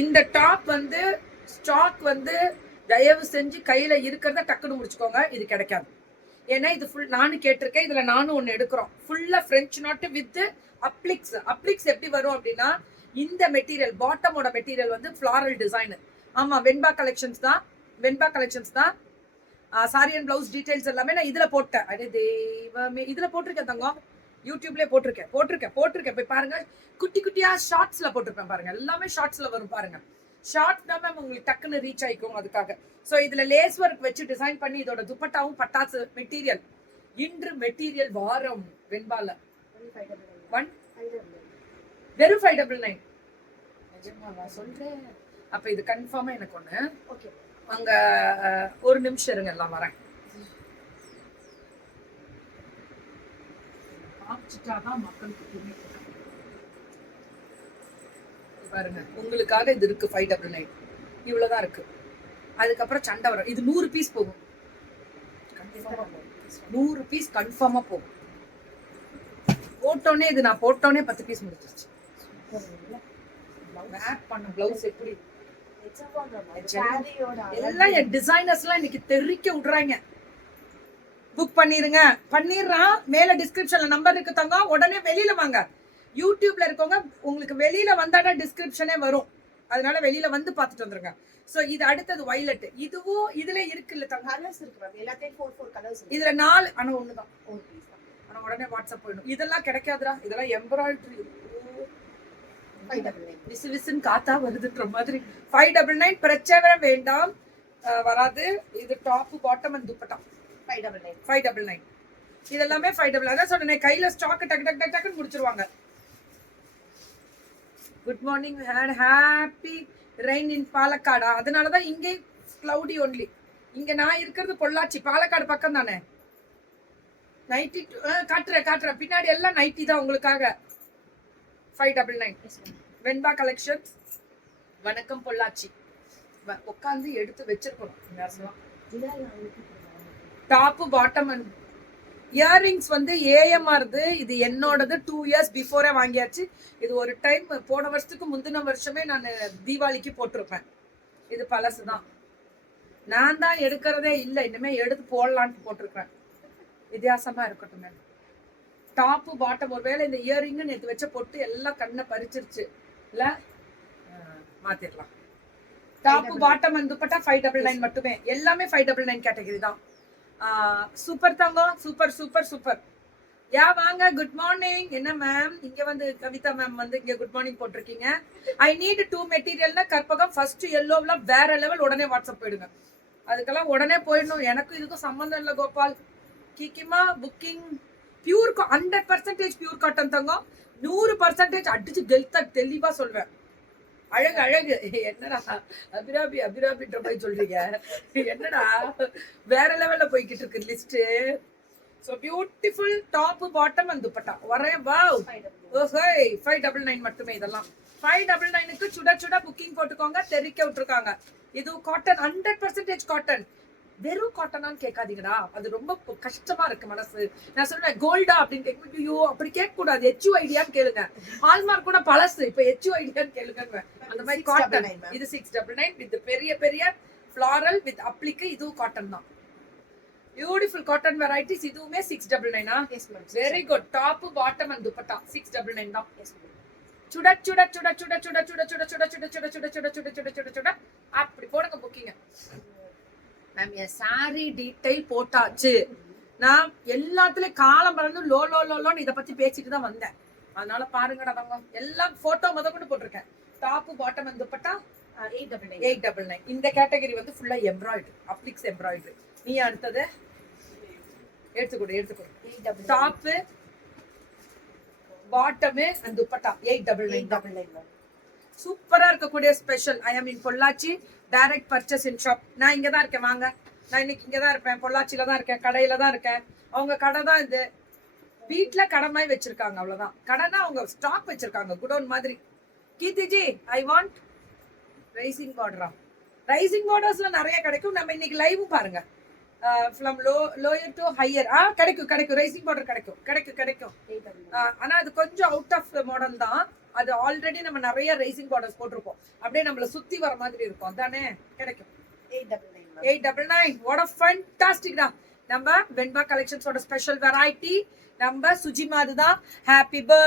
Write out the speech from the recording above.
இந்த டாப் வந்து ஸ்டாக் வந்து தயவு செஞ்சு கையில இருக்கிறத டக்குன்னு முடிச்சுக்கோங்க. இது கிடைக்காது. ஏன்னா இது ஃபுல் நானும் கேட்டிருக்கேன். இதுல நானும் ஒன்று எடுக்கிறோம். ஃபுல்லா ஃப்ரெஞ்ச் நாட் வித் அப்ளிக்ஸ். அப்ளிக்ஸ் எப்படி வரும் அப்படின்னா இந்த மெட்டீரியல் பாட்டமோட மெட்டீரியல் வந்து ஃபிளாரல் டிசைன். ஆமா, வெண்பா கலெக்ஷன்ஸ் தான். வெண்பா கலெக்ஷன்ஸ் தான். சாரி அண்ட் பிளவுஸ் டீடைல்ஸ் எல்லாமே நான் இதுல போட்டேன். அடே தெய்வமே, இதுல போட்டிருக்கேன் தங்கம். யூடியூப்லேயே போட்டிருக்கேன் போய் பாருங்க. குட்டி குட்டியா ஷார்ட்ஸ்ல போட்டிருப்பேன் பாருங்க. எல்லாமே ஷார்ட்ஸ்ல வரும் பாருங்க. ஷார்ட் தான் மேம் உங்களுக்கு டக்குன்னு ரீச் ஆயிக்கும் அதுக்காக. ஸோ இதுல லேஸ் ஒர்க் வச்சு டிசைன் பண்ணி இதோட துப்பட்டாவும் பட்டாசு மெட்டீரியல். இன்று மெட்டீரியல் வாரம் வெண்பால வெறும் 599. நிஜமாவா சொல்றேன்? அப்ப இது கன்ஃபார்மா எனக்கு ஒண்ணு. அங்க ஒரு நிமிஷம் இருங்க, எல்லாம் வரேன். பாருங்க, உங்களுக்காக இது இருக்கு 599. இவ்வளவுதான் இருக்கு. அதுக்கப்புறம் சண்டை வரும். இது 100 பீஸ் போகும். 100 பீஸ் கன்ஃபார்மா போகும். போட்டோனே இது நான் போட்டோனே 10 பீஸ் முடிச்சிருச்சு. பிளவுஸ் எப்படி எல்லாம் என் டிசைனர்ஸ் எல்லாம் இன்னைக்கு தெரிக்க விடுறாங்க. புக் பண்ணிடுறான். மேல டிஸ்கிரிப்ஷன்ல நம்பர் இருக்கு தங்க. உடனே வெளியில வாங்க. யூடியூப்ல இருக்கவங்க உங்களுக்கு வெளியில வந்தாதான் டிஸ்கிரிப்ஷனே வரும். அதனால வெளியில வந்து பாத்துட்டு வந்துருங்க. சோ இது அடுத்தது வயலட். இதுவும் இதுல இருக்குல்ல தங்க. கலர்ஸ் இருக்கு மேம். எல்லாத்தையும் 4 கலர்ஸ். இதுல 4 ஆனா ஒண்ணுதான். ஆனா உடனே வாட்ஸ்அப் போயிடும். இதெல்லாம் கிடைக்காதுடா. இதெல்லாம் எம்ப்ராய்டரி. 599 விசுவிசுன்னு காத்தா வருதுன்ற மாதிரி. 599 பிரச்சனை வேண்டாம், வராது. இது டாப் பாட்டம் அண்ட் துப்பட்டா 599. இதெல்லாமே 599. அதான் சொன்னேன், கையில ஸ்டாக் டக்கு டக்கு டக்கு டக்குன்னு முடிச்சிருவாங்க. Good morning. ஹாப்பி ரெயின் இன் பாலக்காடா? அதனாலதான் இங்கே கிளவுடி ஒன்லி. இங்க நான் இருக்கிறது பொள்ளாச்சி, பாலக்காடு பக்கம் தானே. நைட்டி காட்டுறேன் பின்னாடி எல்லாம் நைட்டி தான் உங்களுக்காக. 599 வெண்பா கலெக்ஷன்ஸ். வணக்கம் பொள்ளாச்சி. உட்காந்து எடுத்து வச்சிருக்கணும். டாப் பாட்டம் அண்ட் இயர்ரிங்ஸ் வந்து ஏஎம்ஆர்து. இது என்னோடது 2 இயர்ஸ் பிஃபோரே வாங்கியாச்சு. இது ஒரு டைம் போன வருஷத்துக்கு முந்தின வருஷமே நான் தீபாவளிக்கு போட்டிருப்பேன். இது பழசுதான். நான் தான் எடுக்கிறதே இல்லை. இனிமே எடுத்து போடலான்ட்டு போட்டிருக்கேன். வித்தியாசமா இருக்கட்டும் மேம். Top bottom. ஒருவேளை இந்த இயரிங்கு நேற்று வச்ச பொட்டு எல்லாம் கண்ணை பறிச்சிருச்சு இல்ல, மாத்திரலாம். டாப்பு பாட்டம் வந்து துப்பட்டா 599 மட்டுமே. எல்லாமே 599 கேட்டகரி தான். சூப்பர் தங்கம். Super super super. யா வாங்க. Good morning. என்ன மேம் இங்க வந்து கவிதா மேம் வந்து இங்க குட் மார்னிங் போட்டிருக்கீங்க. ஐ நீட் 2 மெட்டீரியல்னா கற்பகம் ஃபர்ஸ்ட் எல்லோவெல்லாம் வேற லெவல். உடனே வாட்ஸ்அப் போயிடுங்க. அதுக்கெல்லாம் உடனே போயிடணும். எனக்கும் இதுக்கும் சம்மந்தம் இல்லை கோபால். கிக்கிமா புக்கிங். பியூர் 100% பியூர் காட்டன் தங்கம். 100% அடிச்சு தெளிவா சொல்வேன். அழகு. என்னடா அபிராபின்ற போய் சொல்றீங்க? என்னடா வேற லெவல்ல போய்கிட்டு இருக்கு list. So beautiful top bottom and dupatta. வரேன். வாவ். ஓஹே 599 மட்டுமே. இதெல்லாம் 599க்கு சுட புக்கிங் போட்டுக்கோங்க. தெரிக்க விட்டுருக்காங்க. இது காட்டன் 100% காட்டன். வெறும் காட்டனான்னு கேட்காதீங்கடா. அது ரொம்ப கஷ்டமா இருக்கு மனசு. நான் சொல்றேன் கோல்டா அப்படின்னு கேட்க. ஐயோ அப்படி கேட்க கூடாது. HUIDயான்னு கேளுங்க. ஹால்மார்க் கூட பழசு. இப்ப HUIDயான்னு கேளுங்க. அந்த மாதிரி காட்டன். இது 699 வித் பெரிய ஃபிளாரல் வித் அப்ளிக்கு. இதுவும் காட்டன் தான். Beautiful cotton varieties. இதுவுமே 699. Very good. Top bottom and dupatta 699 தான். சுட அப்படி போடுங்க புக்கிங்க. மேம் என் சாரி டீடைல் போட்டாச்சு. நான் எல்லாத்துலயும் காலம் பறந்து லோன்னு இதை பத்தி பேசிட்டு தான் வந்தேன். அதனால பாருங்கடா தங்க. எல்லாம் போட்டோ கொண்டு போட்டிருக்கேன். டாப் பாட்டம் வந்து துப்பட்டா 899. இந்த கேட்டகரி வந்து ஃபுல்லா எம்ப்ராய்டரி, அப்ளிக்ஸ் எம்ப்ராய்டரி. நீ அடுத்தது எடுத்துக்கொடு. Top bottom and dupatta 899. சூப்பரா இருக்கக்கூடிய special. I am in Pollachi. Direct purchase in shop. நான் இங்க தான் இருக்கேன். வாங்க. நான் இன்னைக்கு இங்க தான் இருப்பேன். பொள்ளாச்சியில தான் இருக்கேன். கடையில தான் இருக்கேன். அவங்க கடை தான் இது. வீட்டுல கடை மாதிரி வச்சிருக்காங்க. அவ்வளவுதான். கடைனா அவங்க ஸ்டாக் வச்சிருக்காங்க குடோன் மாதிரி. கீர்த்திஜி ஐ வாண்ட் ரைசிங் பார்டரா. ரைசிங் பார்டர்ஸ்ல நிறைய கிடைக்கும். நம்ம இன்னைக்கு லைவ் பாருங்க. ஃப்ரம் லோயர் டு ஹையர் கிடைக்கும் ரைசிங் பார்டர் கிடைக்கும் ஆனா அது கொஞ்சம் அவுட் ஆஃப் மாடல் தான். அது ஆல்ரெடி நம்ம நிறைய ரைசிங் பார்டர்ஸ் போட்டிருப்போம், அப்படியே நம்மள சுத்தி வர மாதிரி இருக்கும். அதானே கிடைக்கும். 899. வாட் அ ஃபண்டாஸ்டிக் தான். நம்ம வெண்பா கலெக்ஷன்ஸோட ஸ்பெஷல் வெரைட்டி நம்ம சுஜிமா. அதுதான் ஹாப்பி பர்த்